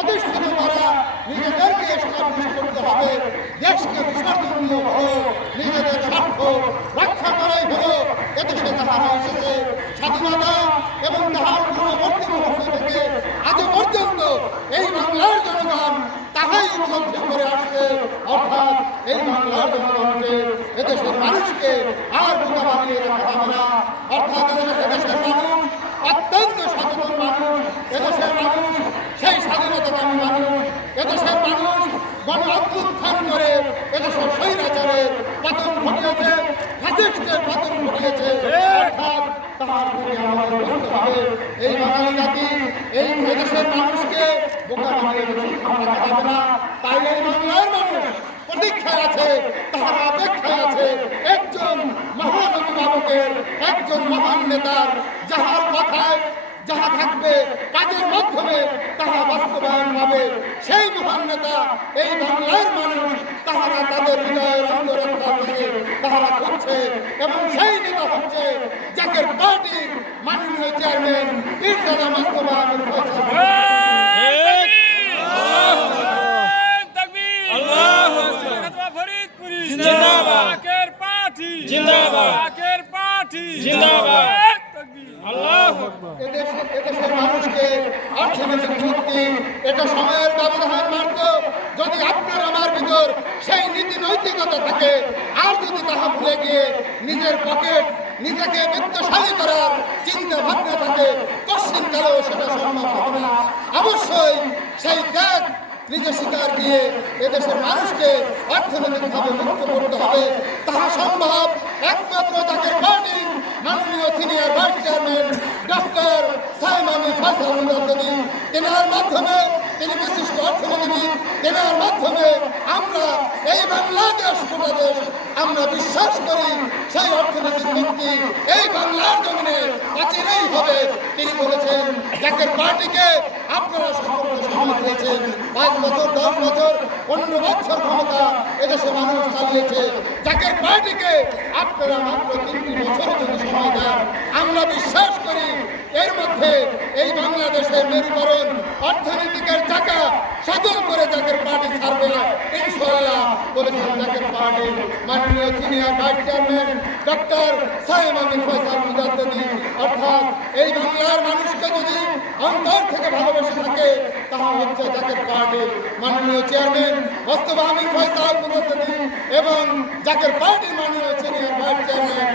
প্রতিষ্ঠিত করা, নিজেদেরকে এস্টাবলিশ করতে হবে, দেশকে বিসর্জন দিয়ে হলো নিজেদের স্বার্থ রক্ষা করাই হলো এদেশে যাহারা এসেছে। স্বাধীনতা এবং তাহার পূর্ববর্তী মুহূর্ত থেকে আজ পর্যন্ত এই বাংলার জনগণ তাহাই উপলব্ধি করে আসছে, অর্থাৎ এই বাংলার জনগণকে, এদেশের মানুষকে আর বোকা বানিয়ে রাখা যাবে না। অর্থাৎ এদেশের মানুষ অত্যন্ত সচেতন মানুষ, এদেশের মানুষ সেই স্বাধীনতাকামী মানুষ, এদেশের মানুষ গণ অভ্যুত্থান করে এদেশের স্বৈরাচারের পতন ঘটিয়েছে, ফ্যাসিস্টের পতন ঘটিয়েছে। অর্থাৎ তাহার থেকে আমাদের বুঝতে হবে এই বাঙালি জাতি, এই এদেশের মানুষকে বোকা বানিয়ে রাখা যাবে না। তাই এই বাংলার মানুষ প্রতীক্ষায় আছে, তাহারা অপেক্ষায় আছে একজন মহান অভিভাবকের, একজন মহান নেতার, যাহার কথায় যাহা থাকবে কাজের মাধ্যমে তাহা বাস্তবায়ন হবে। সেই মহান নেতা এই বাংলার মানুষ তাহারা তাদের হৃদয়ের অন্তরস্থল থেকে তাহারা খুঁজছে, এবং সেই নেতা হচ্ছে জাকের পার্টির মাননীয় চেয়ারম্যান পীরজাদা মোস্তফা আমির ফয়সাল। এদেশের মানুষকে অর্থনৈতিক মুক্তি এটা সময়ের ব্যবধান মাত্র। যদি আপনার আমার ভিতর সেই নীতি নৈতিকতা থাকে, আর যদি তাহা ভুলে গিয়ে নিজের পকেট, নিজেকে বিত্তশালী করার চিন্তা ভাবনা থাকে, কশ্চিনকালেও সেটা সম্ভব হবে না। অবশ্যই সেই ত্যাগ নিজে স্বীকার দিয়ে এদেশের মানুষকে অর্থনৈতিকভাবে মুক্ত করতে হবে। তাহা সম্ভব একমাত্র জাকের পার্টির মাননীয় senior vice chairman doctor Saim Amir Faisal Mujaddedi, তেনার মাধ্যমে, তিনি বিশিষ্ট অর্থনীতিবিদ, তেনার মাধ্যমে আমরা এই বাংলাদেশ গোটা দেশ আমরা বিশ্বাস করি সেই অর্থনৈতিক মুক্তি এই বাংলার জমিনে অচিরেই হবে। তিনি বলেছেন জাকের পার্টিকে আপনারা সকলকে সময় দিয়েছেন, 5 বছর 10 বছর 15 বছর ক্ষমতা এদেশে মানুষ চালিয়েছে। জাকের পার্টিকে আপনারা মাত্র 3টি বছর যদি সময় দেন, আমরা বিশ্বাস করি এর মধ্যে এই বাংলাদেশের মেরুকরণ অর্থনীতিকের চাকা সচল করে জাকের পার্টি ছাড়বে ইনশাআল্লাহ বলেছেন জাকের পার্টির মাননীয় senior vice chairman doctor Saim Amir Faisal Mujaddedi. অর্থাৎ এই বাংলার মানুষকে যদি অন্তর থেকে ভালোবেসে থাকে, তাহা হচ্ছে জাকের পার্টির মাননীয় চেয়ারম্যান মোস্তফা আমির ফয়সাল মুজাদ্দেদী এবং জাকের পার্টির মাননীয় সিনিয়র ভাইস চেয়ারম্যান